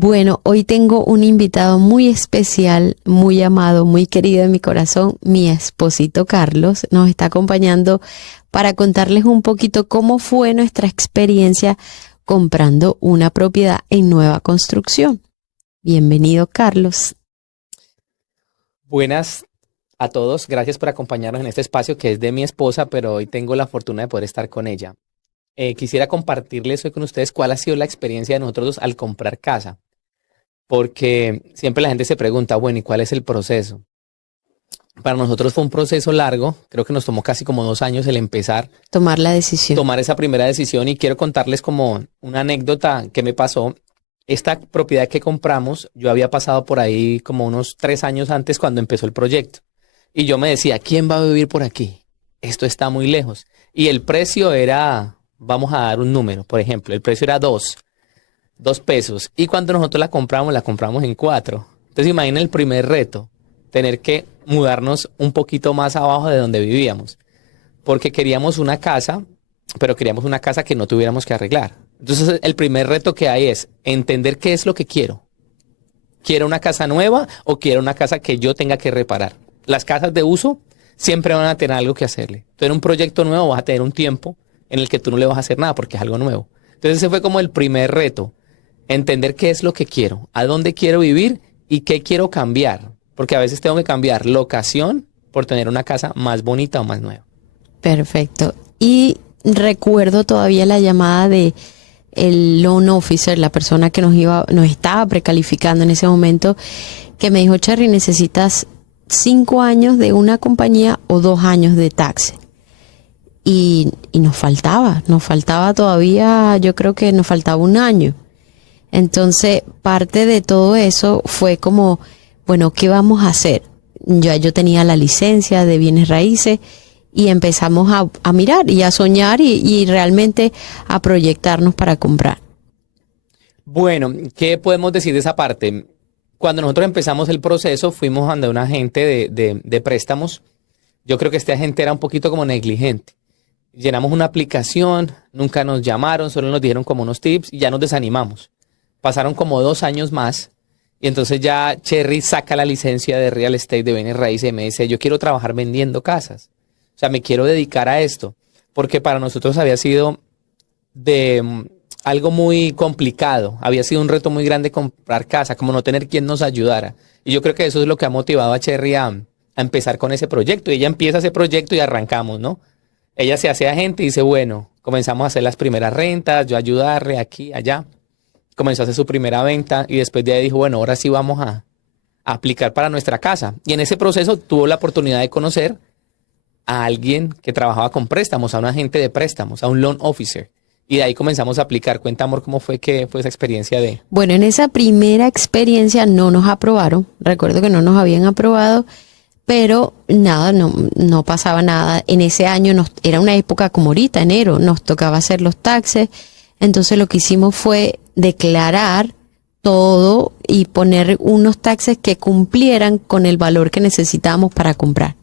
Bueno, hoy tengo un invitado muy especial, muy amado, muy querido en mi corazón, mi esposito Carlos. Nos está acompañando para contarles un poquito cómo fue nuestra experiencia comprando una propiedad en nueva construcción. Bienvenido, Carlos. Buenas a todos, gracias por acompañarnos en este espacio que es de mi esposa, pero hoy tengo la fortuna de poder estar con ella. Quisiera compartirles hoy con ustedes cuál ha sido la experiencia de nosotros dos al comprar casa, porque siempre la gente se pregunta, bueno, ¿y cuál es el proceso? Para nosotros fue un proceso largo, creo que nos tomó casi como 2 años el empezar, Tomar la decisión. tomar esa primera decisión y quiero contarles como una anécdota que me pasó. Esta propiedad que compramos, yo había pasado por ahí como unos 3 años antes cuando empezó el proyecto. Y yo me decía, ¿quién va a vivir por aquí? Esto está muy lejos. Y el precio era, vamos a dar un número, por ejemplo, el precio era 2 pesos. Y cuando nosotros la compramos en 4. Entonces imaginen el primer reto, tener que mudarnos un poquito más abajo de donde vivíamos. Porque queríamos una casa, pero queríamos una casa que no tuviéramos que arreglar. Entonces el primer reto que hay es entender qué es lo que quiero. ¿Quiero una casa nueva o quiero una casa que yo tenga que reparar? Las casas de uso siempre van a tener algo que hacerle. Tú en un proyecto nuevo vas a tener un tiempo en el que tú no le vas a hacer nada porque es algo nuevo. Entonces ese fue como el primer reto, entender qué es lo que quiero, a dónde quiero vivir y qué quiero cambiar. Porque a veces tengo que cambiar locación por tener una casa más bonita o más nueva. Perfecto. Y recuerdo todavía la llamada de el loan officer, la persona que nos estaba precalificando en ese momento, que me dijo, Cherry, necesitas 5 años de una compañía o 2 años de taxi. Y nos faltaba todavía, yo creo que nos faltaba un año. Entonces, parte de todo eso fue como, bueno, ¿qué vamos a hacer? Yo tenía la licencia de bienes raíces y empezamos a mirar y a soñar y realmente a proyectarnos para comprar. Bueno, ¿qué podemos decir de esa parte? Cuando nosotros empezamos el proceso, fuimos ante un agente de préstamos. Yo creo que este agente era un poquito como negligente. Llenamos una aplicación, nunca nos llamaron, solo nos dieron como unos tips y ya nos desanimamos. Pasaron como 2 años más y entonces ya Cherry saca la licencia de real estate de bienes raíces y me dice, yo quiero trabajar vendiendo casas. O sea, me quiero dedicar a esto porque para nosotros había sido de algo muy complicado. Había sido un reto muy grande comprar casa, como no tener quien nos ayudara. Y yo creo que eso es lo que ha motivado a Cherry a empezar con ese proyecto. Y ella empieza ese proyecto y arrancamos, ¿no? Ella se hace agente y dice, bueno, comenzamos a hacer las primeras rentas, yo a ayudarle aquí, allá. Comenzó a hacer su primera venta y después de ahí dijo, bueno, ahora sí vamos a aplicar para nuestra casa. Y en ese proceso tuvo la oportunidad de conocer a alguien que trabajaba con préstamos, a un agente de préstamos, a un loan officer. Y de ahí comenzamos a aplicar. Cuenta, amor, cómo fue que fue esa experiencia de... Bueno, en esa primera experiencia no nos aprobaron. Recuerdo que no nos habían aprobado, pero nada, no pasaba nada. En ese año era una época como ahorita, enero, nos tocaba hacer los taxes. Entonces lo que hicimos fue declarar todo y poner unos taxes que cumplieran con el valor que necesitábamos para comprar.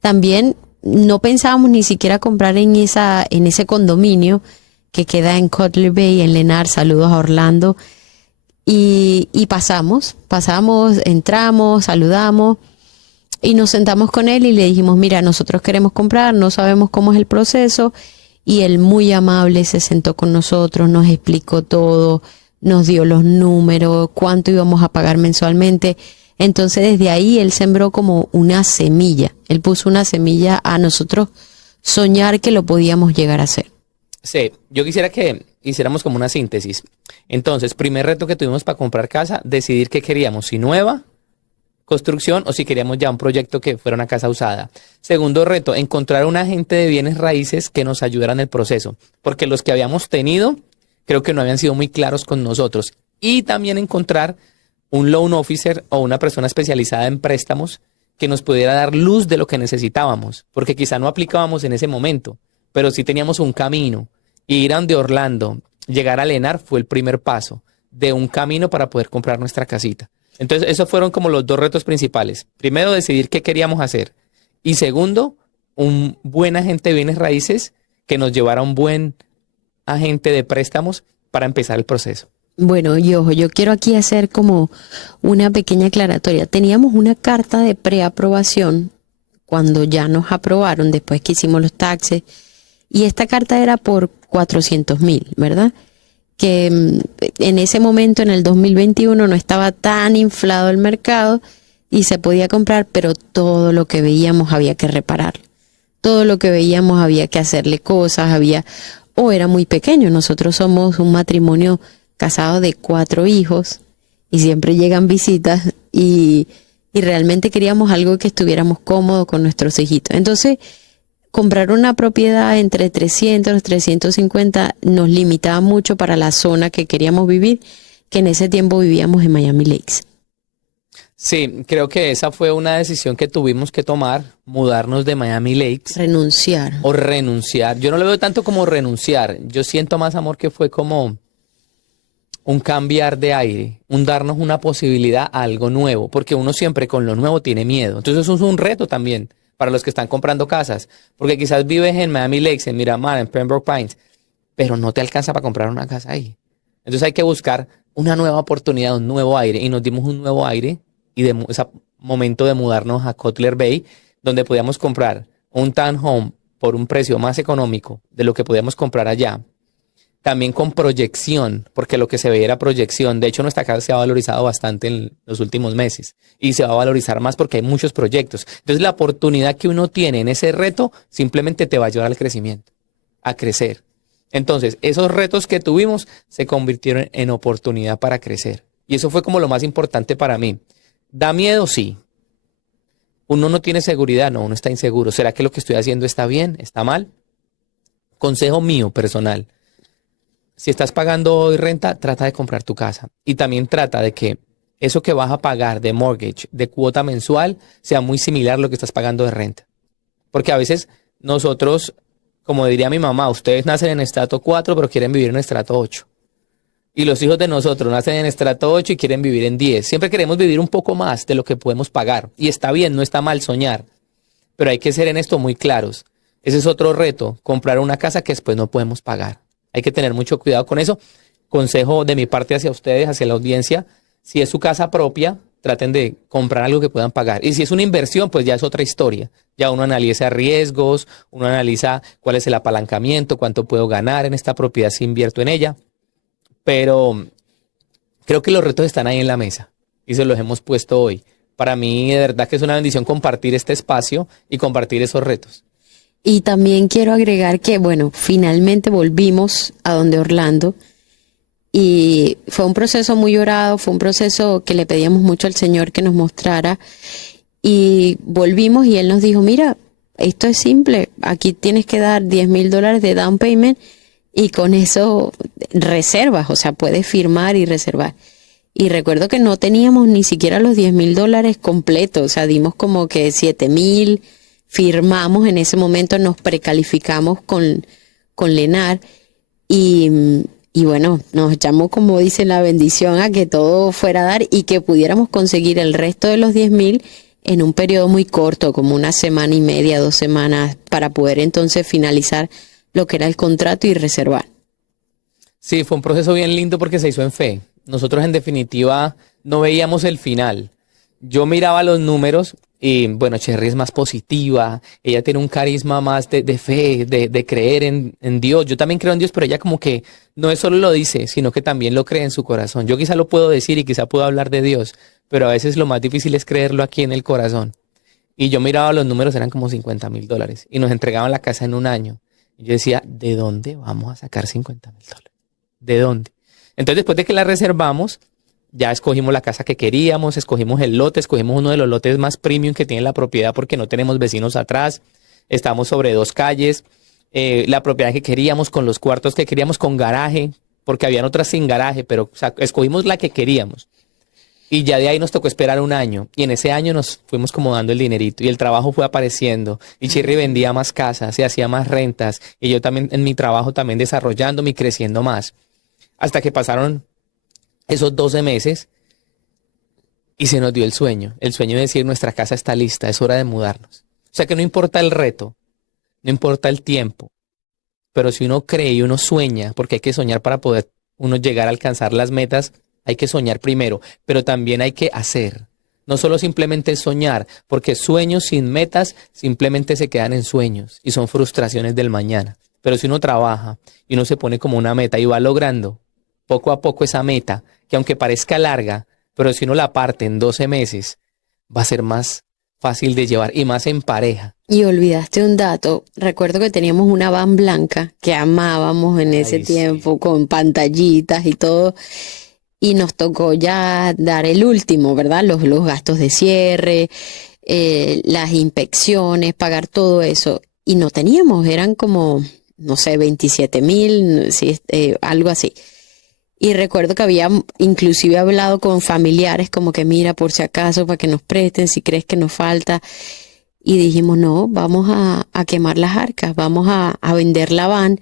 También no pensábamos ni siquiera comprar en ese condominio que queda en Cutler Bay, en Lenar. Saludos a Orlando. Y pasamos, entramos, saludamos y nos sentamos con él y le dijimos, mira, nosotros queremos comprar, no sabemos cómo es el proceso. Y él muy amable se sentó con nosotros, nos explicó todo, nos dio los números, cuánto íbamos a pagar mensualmente. Entonces desde ahí él sembró como una semilla. Él puso una semilla a nosotros soñar que lo podíamos llegar a hacer. Sí, yo quisiera que hiciéramos como una síntesis. Entonces, primer reto que tuvimos para comprar casa, decidir qué queríamos, si nueva construcción o si queríamos ya un proyecto que fuera una casa usada. Segundo reto, encontrar un agente de bienes raíces que nos ayudara en el proceso, porque los que habíamos tenido creo que no habían sido muy claros con nosotros. Y también encontrar un loan officer o una persona especializada en préstamos que nos pudiera dar luz de lo que necesitábamos, porque quizá no aplicábamos en ese momento, pero sí teníamos un camino. Y ir a donde Orlando, llegar a Lenar fue el primer paso de un camino para poder comprar nuestra casita. Entonces, esos fueron como los dos retos principales. Primero, decidir qué queríamos hacer. Y segundo, un buen agente de bienes raíces que nos llevara a un buen agente de préstamos para empezar el proceso. Bueno, y ojo, yo quiero aquí hacer como una pequeña aclaratoria. Teníamos una carta de preaprobación cuando ya nos aprobaron, después que hicimos los taxes, y esta carta era por 400,000, ¿verdad? Que en ese momento, en el 2021, no estaba tan inflado el mercado y se podía comprar, pero todo lo que veíamos había que reparar. Todo lo que veíamos había que hacerle cosas, o era muy pequeño. Nosotros somos un matrimonio casado de 4 hijos y siempre llegan visitas y realmente queríamos algo que estuviéramos cómodos con nuestros hijitos. Entonces, comprar una propiedad entre 300, 350 nos limitaba mucho para la zona que queríamos vivir, que en ese tiempo vivíamos en Miami Lakes. Sí, creo que esa fue una decisión que tuvimos que tomar, mudarnos de Miami Lakes Renunciar. o renunciar. Yo no lo veo tanto como renunciar, yo siento más, amor, que fue como un cambiar de aire, un darnos una posibilidad a algo nuevo, porque uno siempre con lo nuevo tiene miedo. Entonces eso es un reto también para los que están comprando casas, porque quizás vives en Miami Lakes, en Miramar, en Pembroke Pines, pero no te alcanza para comprar una casa ahí. Entonces hay que buscar una nueva oportunidad, un nuevo aire, y nos dimos un nuevo aire y ese momento de mudarnos a Cutler Bay, donde podíamos comprar un townhome por un precio más económico de lo que podíamos comprar allá. También con proyección, porque lo que se veía era proyección. De hecho, nuestra casa se ha valorizado bastante en los últimos meses y se va a valorizar más porque hay muchos proyectos. Entonces, la oportunidad que uno tiene en ese reto simplemente te va a ayudar al crecimiento, a crecer. Entonces, esos retos que tuvimos se convirtieron en oportunidad para crecer. Y eso fue como lo más importante para mí. ¿Da miedo? Sí. Uno no tiene seguridad, no, uno está inseguro. ¿Será que lo que estoy haciendo está bien? ¿Está mal? Consejo mío personal. Si estás pagando hoy renta, trata de comprar tu casa. Y también trata de que eso que vas a pagar de mortgage, de cuota mensual, sea muy similar a lo que estás pagando de renta. Porque a veces nosotros, como diría mi mamá, ustedes nacen en estrato 4, pero quieren vivir en estrato 8. Y los hijos de nosotros nacen en estrato 8 y quieren vivir en 10. Siempre queremos vivir un poco más de lo que podemos pagar. Y está bien, no está mal soñar. Pero hay que ser en esto muy claros. Ese es otro reto, comprar una casa que después no podemos pagar. Hay que tener mucho cuidado con eso. Consejo de mi parte hacia ustedes, hacia la audiencia, si es su casa propia, traten de comprar algo que puedan pagar. Y si es una inversión, pues ya es otra historia. Ya uno analiza riesgos, uno analiza cuál es el apalancamiento, cuánto puedo ganar en esta propiedad si invierto en ella. Pero creo que los retos están ahí en la mesa y se los hemos puesto hoy. Para mí, de verdad que es una bendición compartir este espacio y compartir esos retos. Y también quiero agregar que, bueno, finalmente volvimos a donde Orlando y fue un proceso muy orado, fue un proceso que le pedíamos mucho al Señor que nos mostrara y volvimos y Él nos dijo, mira, esto es simple, aquí tienes que dar $10,000 de down payment y con eso reservas, o sea, puedes firmar y reservar. Y recuerdo que no teníamos ni siquiera los $10,000 completos, o sea, dimos como que 7,000. Firmamos en ese momento, nos precalificamos con Lenar y bueno, nos echamos, como dice, la bendición a que todo fuera a dar y que pudiéramos conseguir el resto de los 10,000 en un periodo muy corto, como 1 semana y media, 2 semanas, para poder entonces finalizar lo que era el contrato y reservar. Sí, fue un proceso bien lindo porque se hizo en fe. Nosotros en definitiva no veíamos el final. Yo miraba los números y bueno, Cherry es más positiva, ella tiene un carisma más de fe, de creer en Dios. Yo también creo en Dios, pero ella como que no es solo lo dice, sino que también lo cree en su corazón. Yo quizá lo puedo decir y quizá puedo hablar de Dios, pero a veces lo más difícil es creerlo aquí en el corazón. Y yo miraba los números, eran como $50,000 y nos entregaban la casa en un año. Y yo decía, ¿de dónde vamos a sacar $50,000? ¿De dónde? Entonces, después de que la reservamos, ya escogimos la casa que queríamos, escogimos el lote, escogimos uno de los lotes más premium que tiene la propiedad porque no tenemos vecinos atrás, estamos sobre 2 calles, la propiedad que queríamos, con los cuartos que queríamos, con garaje, porque habían otras sin garaje, pero o sea, escogimos la que queríamos. Y ya de ahí nos tocó esperar un año. Y en ese año nos fuimos como dando el dinerito. Y el trabajo fue apareciendo. Y Chirri vendía más casas, se hacía más rentas. Y yo también en mi trabajo también desarrollándome y creciendo más. Hasta que pasaron esos 12 meses y se nos dio el sueño. El sueño de decir, nuestra casa está lista, es hora de mudarnos. O sea que no importa el reto, no importa el tiempo. Pero si uno cree y uno sueña, porque hay que soñar para poder uno llegar a alcanzar las metas, hay que soñar primero, pero también hay que hacer. No solo simplemente soñar, porque sueños sin metas simplemente se quedan en sueños y son frustraciones del mañana. Pero si uno trabaja y uno se pone como una meta y va logrando poco a poco esa meta, que aunque parezca larga, pero si uno la parte en 12 meses, va a ser más fácil de llevar y más en pareja. Y olvidaste un dato. Recuerdo que teníamos una van blanca que amábamos en ese Ay, tiempo, sí. con pantallitas y todo. Y nos tocó ya dar el último, ¿verdad? Los gastos de cierre, las inspecciones, pagar todo eso. Y no teníamos, eran como, no sé, 27.000, sí, algo así. Y recuerdo que había inclusive hablado con familiares como que mira, por si acaso, para que nos presten, si crees que nos falta. Y dijimos, no, vamos a quemar las arcas, vamos a vender la van.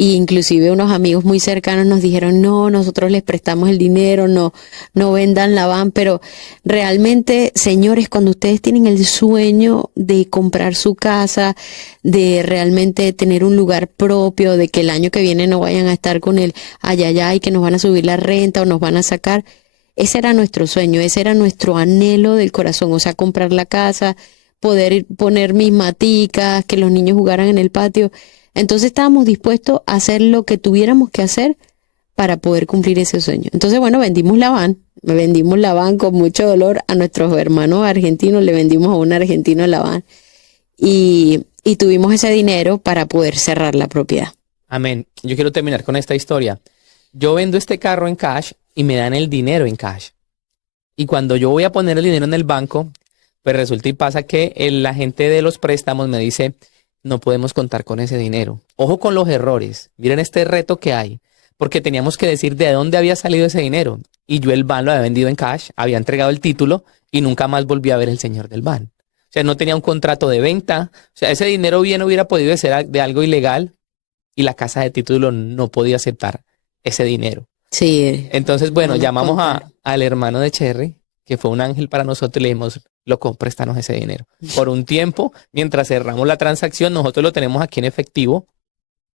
Y inclusive unos amigos muy cercanos nos dijeron, no, nosotros les prestamos el dinero, no, no vendan la van. Pero realmente, señores, cuando ustedes tienen el sueño de comprar su casa, de realmente tener un lugar propio, de que el año que viene no vayan a estar con el ay, que nos van a subir la renta o nos van a sacar, ese era nuestro sueño, ese era nuestro anhelo del corazón, o sea, comprar la casa, poder poner mis maticas, que los niños jugaran en el patio. Entonces estábamos dispuestos a hacer lo que tuviéramos que hacer para poder cumplir ese sueño. Entonces, bueno, vendimos la van con mucho dolor a nuestros hermanos argentinos, le vendimos a un argentino la van y tuvimos ese dinero para poder cerrar la propiedad. Amén. Yo quiero terminar con esta historia. Yo vendo este carro en cash y me dan el dinero en cash. Y cuando yo voy a poner el dinero en el banco, pues resulta y pasa que el agente de los préstamos me dice, no podemos contar con ese dinero. Ojo con los errores. Miren este reto que hay. Porque teníamos que decir de dónde había salido ese dinero. Y yo el van lo había vendido en cash, había entregado el título y nunca más volví a ver el señor del van. O sea, no tenía un contrato de venta. O sea, ese dinero bien hubiera podido ser de algo ilegal y la casa de título no podía aceptar ese dinero. Sí, Entonces, no bueno, nos llamamos contaron. al hermano de Cherry, que fue un ángel para nosotros, y le dijimos, loco, préstanos ese dinero. Por un tiempo, mientras cerramos la transacción, nosotros lo tenemos aquí en efectivo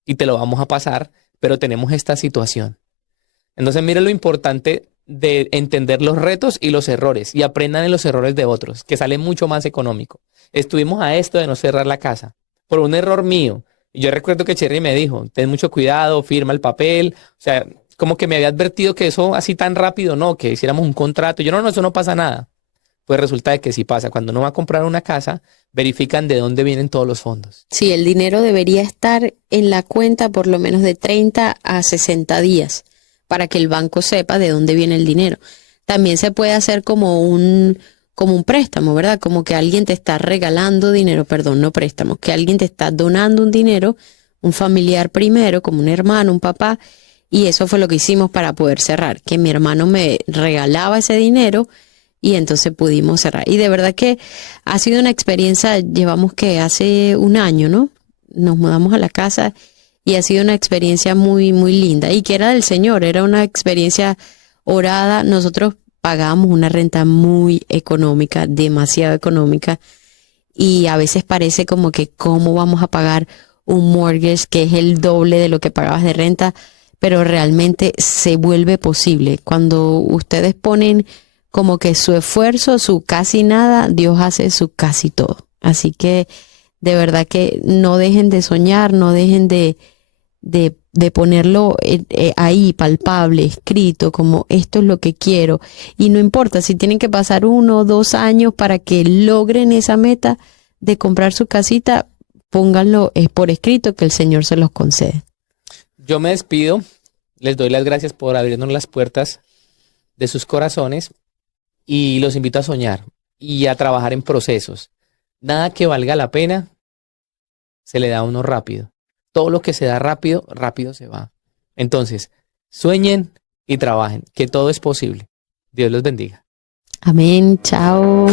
y te lo vamos a pasar, pero tenemos esta situación. Entonces, mire lo importante de entender los retos y los errores y aprendan en los errores de otros, que sale mucho más económico. Estuvimos a esto de no cerrar la casa por un error mío. Y yo recuerdo que Cherry me dijo, ten mucho cuidado, firma el papel. O sea, como que me había advertido que eso así tan rápido, no, que hiciéramos un contrato. Yo no, eso no pasa nada. Pues resulta de que sí pasa. Cuando uno va a comprar una casa, verifican de dónde vienen todos los fondos. Sí, el dinero debería estar en la cuenta por lo menos de 30 a 60 días para que el banco sepa de dónde viene el dinero. También se puede hacer como un préstamo, ¿verdad? Como que alguien te está regalando dinero, perdón, no préstamo, que alguien te está donando un dinero, un familiar primero, como un hermano, un papá, y eso fue lo que hicimos para poder cerrar, que mi hermano me regalaba ese dinero y entonces pudimos cerrar. Y de verdad que ha sido una experiencia, llevamos que hace un año, ¿no? Nos mudamos a la casa y ha sido una experiencia muy, muy linda y que era del Señor, era una experiencia orada. Nosotros pagábamos una renta muy económica, demasiado económica, y a veces parece como que cómo vamos a pagar un mortgage que es el doble de lo que pagabas de renta, pero realmente se vuelve posible. Cuando ustedes ponen como que su esfuerzo, su casi nada, Dios hace su casi todo. Así que de verdad que no dejen de soñar, no dejen de ponerlo ahí palpable, escrito, como esto es lo que quiero. Y no importa si tienen que pasar 1 o 2 años para que logren esa meta de comprar su casita, pónganlo por escrito que el Señor se los concede. Yo me despido, les doy las gracias por abrirnos las puertas de sus corazones y los invito a soñar y a trabajar en procesos. Nada que valga la pena se le da a uno rápido. Todo lo que se da rápido, rápido se va. Entonces, sueñen y trabajen, que todo es posible. Dios los bendiga. Amén, chao.